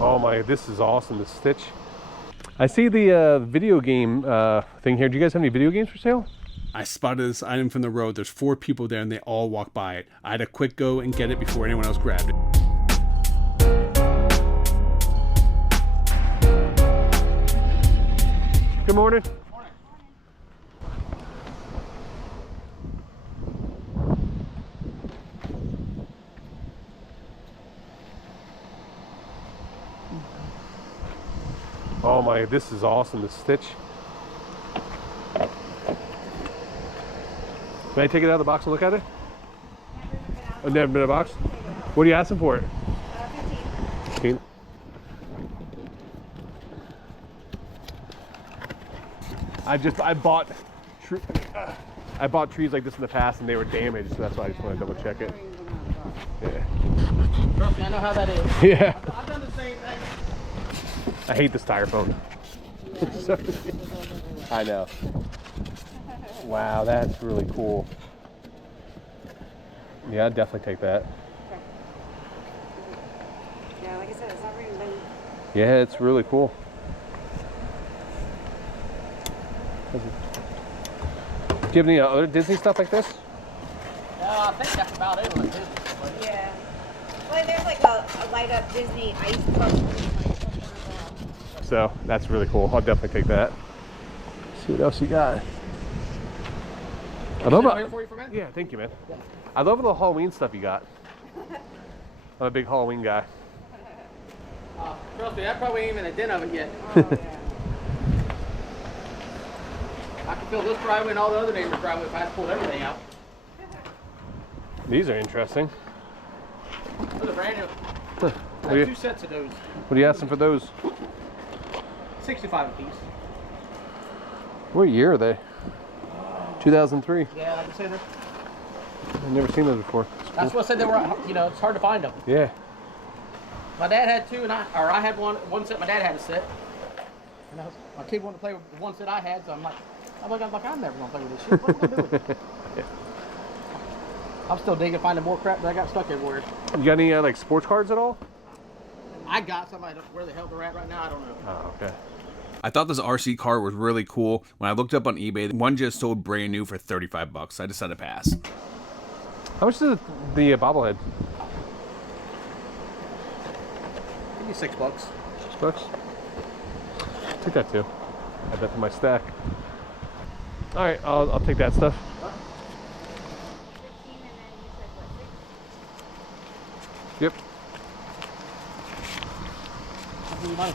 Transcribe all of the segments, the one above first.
Oh my, this is awesome, the Stitch. I see the video game thing here. Do you guys have any video games for sale? I spotted this item from the road. There's 4 people there and they all walked by it. I had to quick go and get it before anyone else grabbed it. Good morning. Oh my, this is awesome, the Stitch. May I take it out of the box and look at it? Oh, never been in a box? What are you asking for it? 15. I bought trees like this in the past and they were damaged, so that's why I just want to double check it. Yeah. Trust me, I know how that is. Yeah. I've done the same thing. I hate this styrofoam. I know. Wow, that's really cool. Yeah, I'd definitely take that. Yeah, like I said, it's not really been... Yeah, it's really cool. Do you have any other Disney stuff like this? I think that's about it. Like this. Yeah. Well, there's like a light up Disney ice club. So that's really cool. I'll definitely take that. See what else you got. I love it. Yeah, thank you, man. Yeah. I love all the Halloween stuff you got. I'm a big Halloween guy. Trust me, I probably ain't even a dent of it yet. Oh, yeah. I can fill this driveway and all the other neighbors' driveway if I had pulled everything out. These are interesting. Those are brand new. Huh. I have 2 sets of those. What are you asking for those? 65 a piece. What year are they? 2003. Yeah, like I said, I've never seen those before. that's what I said they were. You know, it's hard to find them. Yeah. My dad had 2, and I had one set. My dad had a set. And my kid wanted to play with the one set I had, so I'm like, I'm never gonna play with this shit. What am I doing? Yeah. I'm still digging, finding more crap that I got stuck everywhere. You got any like sports cards at all? I got somebody. Where the hell they're at right now, I don't know. Oh, okay. I thought this RC cart was really cool. When I looked up on eBay, one just sold brand new for 35 bucks. I decided to pass. How much is the bobblehead? Give me $6. $6? Take that too. Add that to my stack. All right, I'll take that stuff. 15 and then you said what, 6? Yep. I'll give you money.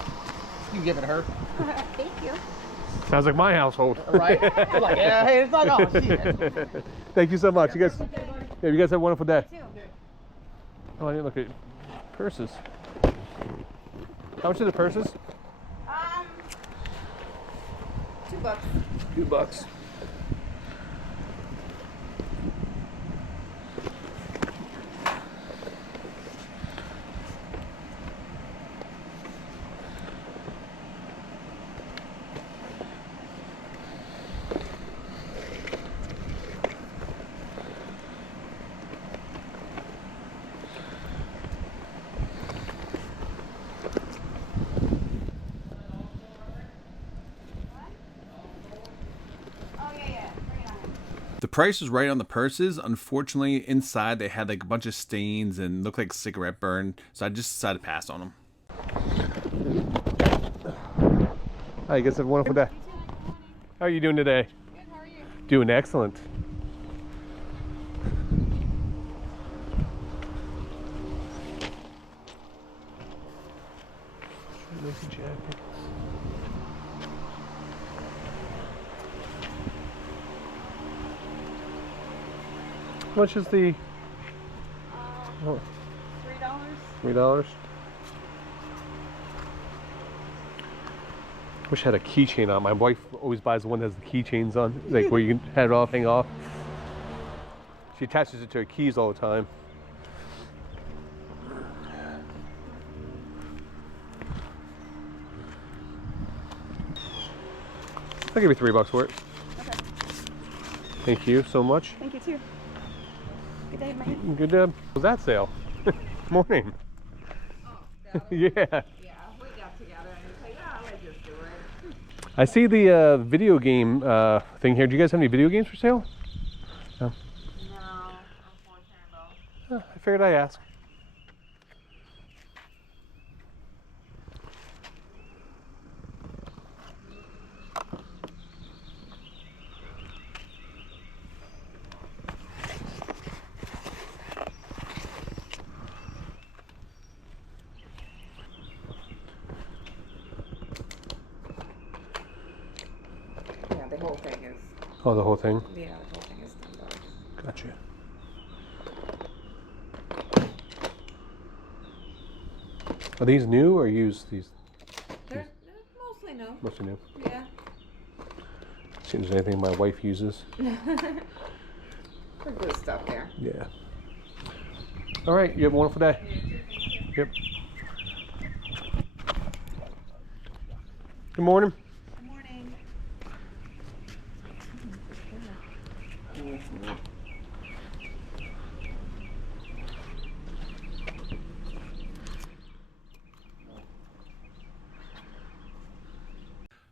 You give it to her. Thank you. Sounds like my household. Right? I'm like, yeah, hey, it's not on. Thank you so much. You guys, yeah, you guys have a wonderful day. Too. Oh, I didn't look at purses. How much are the purses? $2. $2. The price was right on the purses. Unfortunately, inside they had like a bunch of stains and looked like cigarette burn, so I just decided to pass on them. Hi, you guys have a wonderful day. How are you doing today? Good, how are you? Doing excellent. Jackets. How much is the? Oh, $3. $3. Wish I had a keychain on. My wife always buys the one that has the keychains on, like where you can have it off, hang off. She attaches it to her keys all the time. I'll give you $3 for it. Okay. Thank you so much. Thank you too. Good day, man. Good. Was that sale? Morning. Oh, that was, Yeah. yeah. I see the video game thing here. Do you guys have any video games for sale? No. No, unfortunately. I figured I'd ask. Yeah, the whole thing is. Oh, the whole thing? Yeah, the whole thing is $10. Gotcha. Are these new or used? These They're mostly no. mostly new. Yeah. See if there's anything my wife uses. There's good stuff there. Yeah. All right. You have a wonderful day. Yep. Good morning. Good morning.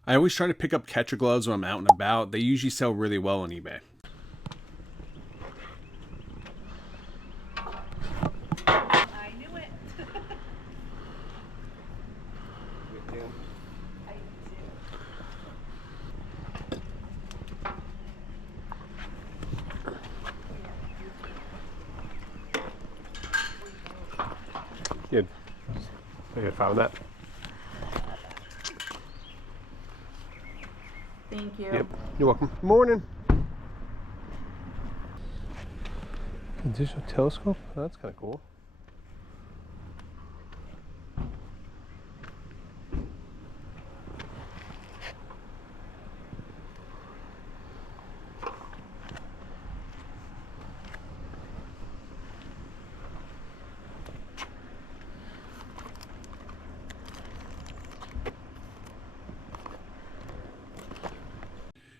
I always try to pick up catcher gloves when I'm out and about. They usually sell really well on eBay. I knew it. I Yeah. I found that. Thank you. Yep. You're welcome. Morning. A digital telescope? Oh, that's kind of cool.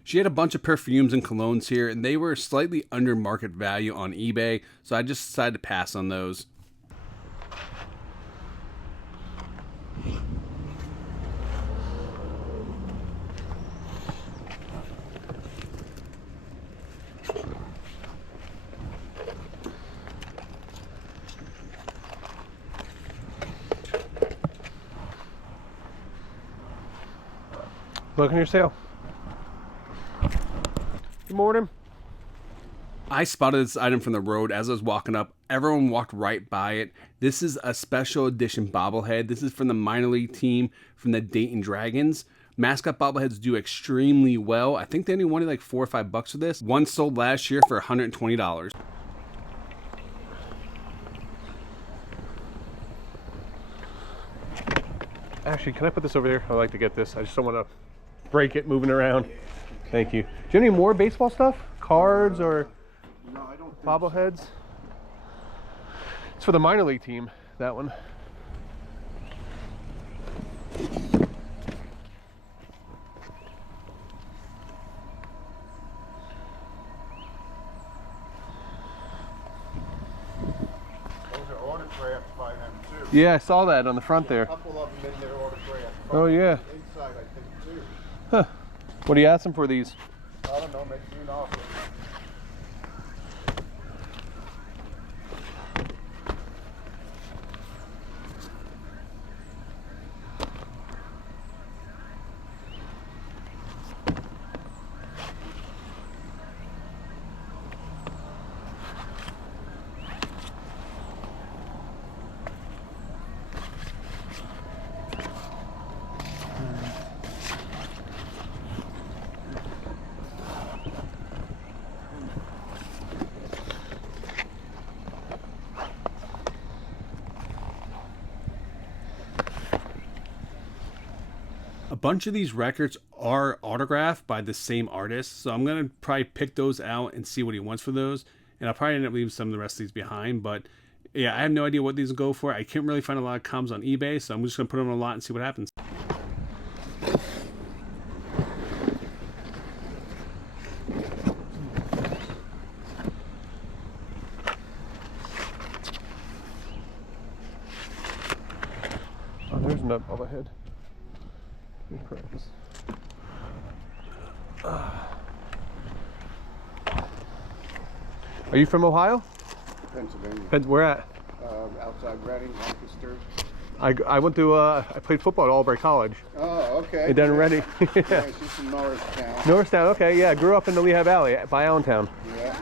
She had a bunch of perfumes and colognes here, and they were slightly under market value on eBay, so I just decided to pass on those. Look on your sale. Good morning. I spotted this item from the road as I was walking up. Everyone walked right by it. This is a special edition bobblehead. This is from the minor league team from the Dayton Dragons. Mascot bobbleheads do extremely well. I think they only wanted like $4 or $5 for this. One sold last year for $120. Actually, can I put this over here? I like to get this. I just don't want to break it moving around. Thank you. Do you have any more baseball stuff? Cards or No, I don't think bobbleheads? It's for the minor league team, that one. those are autographed by them too. Yeah, I saw that on the front A there. couple of them in there autographed. Oh, yeah. Inside, I think too. Huh. What do you ask them for these? I don't know, make you an offer. A bunch of these records are autographed by the same artist, so I'm going to probably pick those out and see what he wants for those. And I'll probably end up leaving some of the rest of these behind, but yeah, I have no idea what these will go for. I can't really find a lot of comps on eBay, so I'm just going to put them on a lot and see what happens. Oh, there's another bobblehead. Are you from Ohio? Pennsylvania. Where at? Outside Reading, Lancaster. I went to I played football at Albury College. Oh, okay. And down in Reading. Yeah, she's from Norristown. Norristown, okay, yeah. I grew up in the Lehigh Valley by Allentown. Yeah.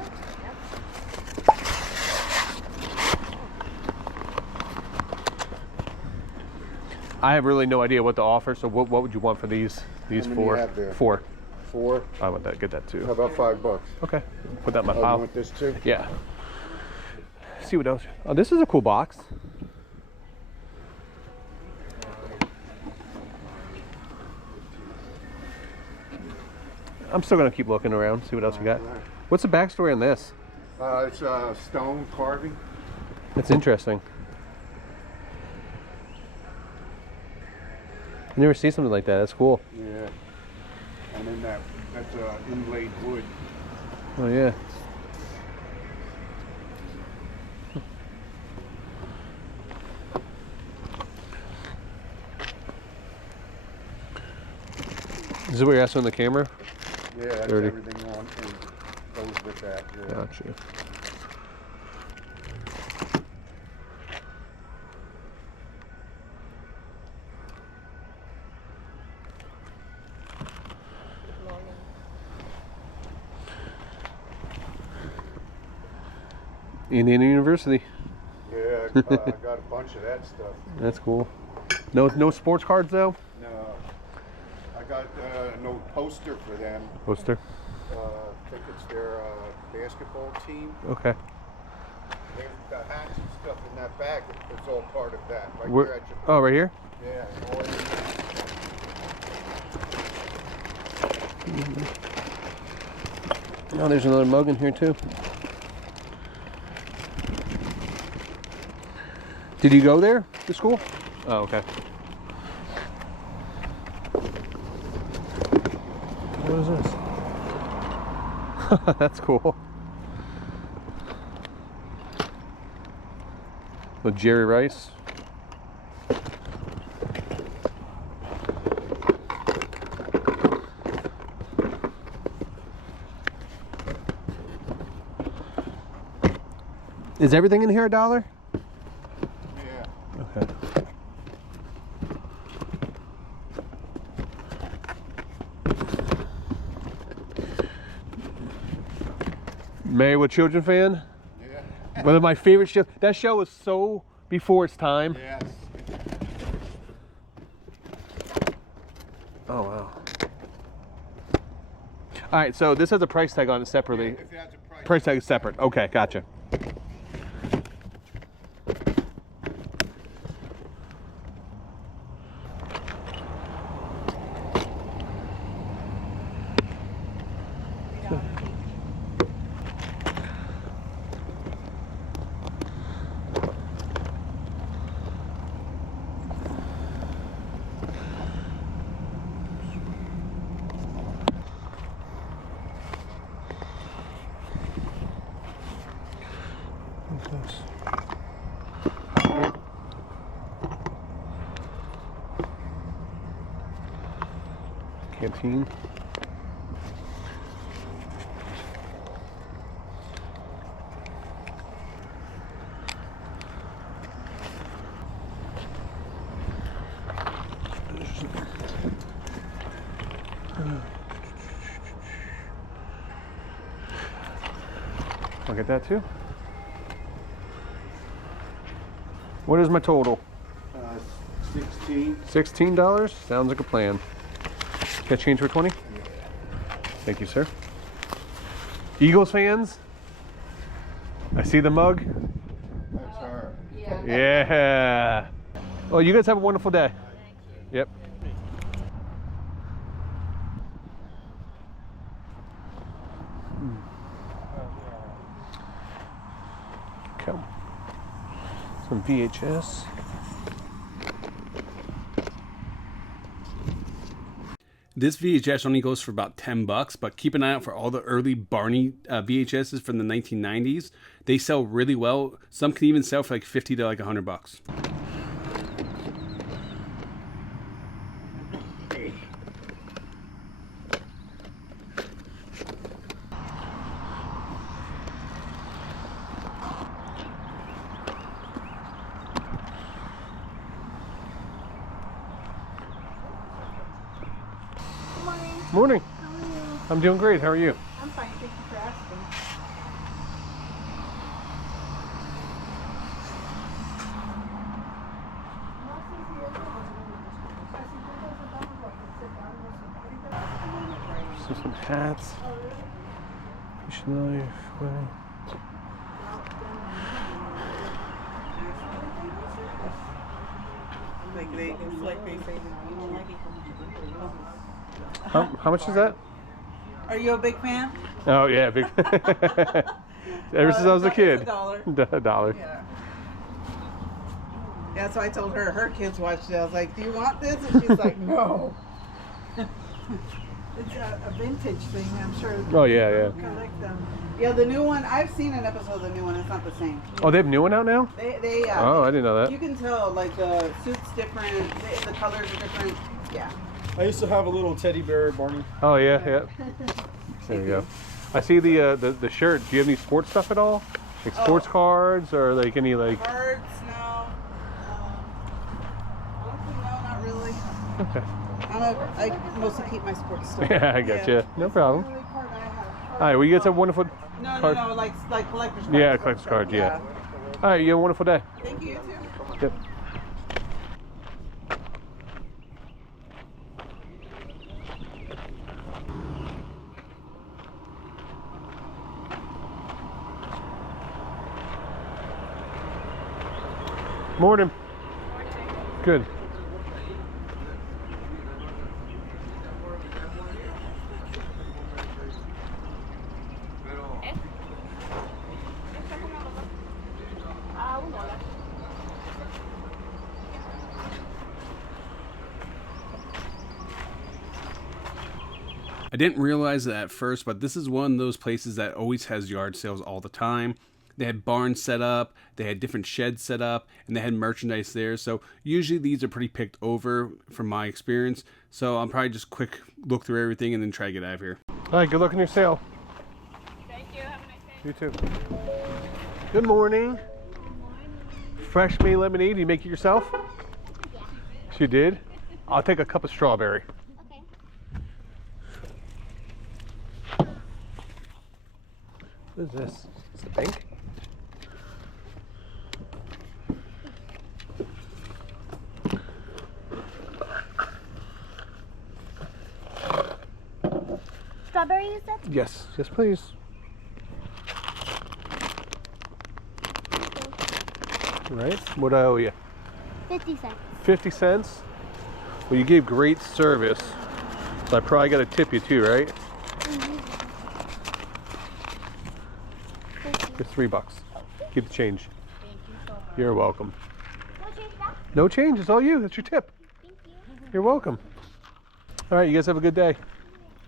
I have really no idea what to offer, so what would you want for these How many four? you have there? Four. 4. I want that. Get that How too. about $5? Okay. Put that in my Oh, you pile. want this too? Yeah. See what else? Oh, this is a cool box. I'm still gonna keep looking around, see what else we got. What's the backstory on this? It's stone carving. That's interesting. I never see something like that. That's cool. Yeah. And then that's inlaid wood. Oh yeah. Is this what you're asking on the camera? Yeah, that's 30. everything on and goes with that. Yeah. Gotcha. Indiana University. Yeah, I got a bunch of that stuff. That's cool. No sports cards though? No, I got no poster for them. Poster. I think it's their basketball team. Okay. There's the hats and stuff in that bag. It's all part of that. Right Where, there at your, oh, right here? yeah, all in there. Oh, there's another mug in here too. Did you go there to school? Oh, okay. What is this? That's cool. With Jerry Rice. Is everything in here $1? Yeah. Okay. Married with Children fan? Yeah. One of my favorite shows. That show was so before its time. Yes. Oh wow. All right, so this has a price tag on it separately. If it has a price. Price tag is separate. Okay, gotcha. Canteen. I'll get that too. What is my total? 16. $16? Sounds like a plan. Can I change for 20? Thank you, sir. Eagles fans? I see the mug. That's her. Yeah. Well, you guys have a wonderful day. Yep. Okay. Some VHS. This VHS only goes for about $10, but keep an eye out for all the early Barney VHSs from the 1990s. They sell really well. Some can even sell for like 50 to like $100. Morning. How are you? I'm doing great. How are you? I'm fine. Thank you for asking. Some hats. Fish knife. Well. It's like they say, you don't like it. How much is that? Are you a big fan? Oh yeah, big. Ever since I was a kid. It's $1. $1. Yeah. Yeah, so I told her, her kids watched it. I was like, do you want this? And she's like, no. It's a vintage thing, I'm sure. Oh yeah, yeah. Collect them. Yeah, the new one, I've seen an episode of the new one. It's not the same. Oh, they have a new one out now? They Oh, I didn't know that. You can tell, like, the suit's different, the colors are different. Yeah. I used to have a little teddy bear, Barney. Oh yeah, yeah. There you go. I see the shirt. Do you have any sports stuff at all? Like sports cards or like any like? Cards, no. Honestly, no, not really. Okay. I mostly keep my sports stuff. Yeah, I got you. No problem. All right, well, you guys have a wonderful No, card. no, like collector's cards. Yeah, collector's cards. Yeah. All right, you have a wonderful day. Thank you, you too. Yep. Morning. Good. I didn't realize it at first, but this is one of those places that always has yard sales all the time. They had barns set up, they had different sheds set up, and they had merchandise there. So usually these are pretty picked over from my experience. So I'll probably just quick look through everything and then try to get out of here. All right, good luck on your sale. Thank you. Have a nice day. You too. Good morning. Fresh made lemonade. You make it yourself? Yeah. She did? I'll take a cup of strawberry. Okay. What is this? Is it pink? Strawberry, you said? Yes. Yes, please. All right. What do I owe you? 50 cents. 50 cents? Well, you gave great service, so I probably got to tip you too, right? It's $3. Keep the change. Thank you so much. You're welcome. No change back? No change. It's all you. That's your tip. Thank you. You're welcome. All right. You guys have a good day.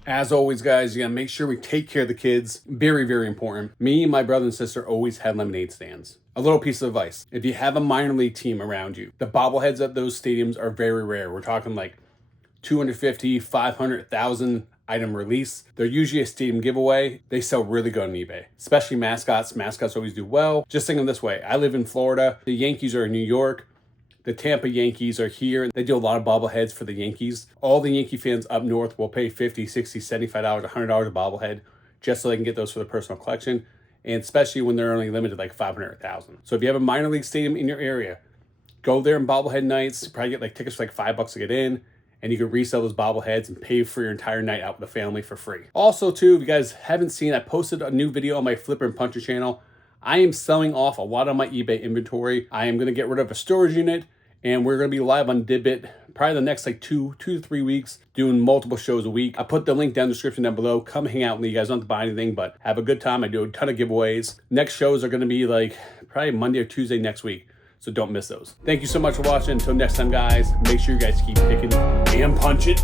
As always, guys, you gotta make sure we take care of the kids. Very, very important. Me and my brother and sister always had lemonade stands. A little piece of advice. If you have a minor league team around you, the bobbleheads at those stadiums are very rare. We're talking like 250, 500,000 item release. They're usually a stadium giveaway. They sell really good on eBay, especially mascots. Mascots always do well. Just think of it this way. I live in Florida. The Yankees are in New York. The Tampa Yankees are here. They do a lot of bobbleheads for the Yankees. All the Yankee fans up north will pay $50, $60, $75, $100 a bobblehead just so they can get those for their personal collection. And especially when they're only limited like 500,000. So if you have a minor league stadium in your area, go there on bobblehead nights. Probably get like tickets for like $5 to get in. And you can resell those bobbleheads and pay for your entire night out with the family for free. Also too, if you guys haven't seen, I posted a new video on my Flipper and Puncher channel. I am selling off a lot of my eBay inventory. I am going to get rid of a storage unit. And we're going to be live on Dibdit probably the next like two to 3 weeks, doing multiple shows a week. I put the link down in the description down below. Come hang out with me. You guys don't have to buy anything, but have a good time. I do a ton of giveaways. Next shows are going to be like probably Monday or Tuesday next week. So don't miss those. Thank you so much for watching. Until next time, guys, make sure you guys keep picking and punching.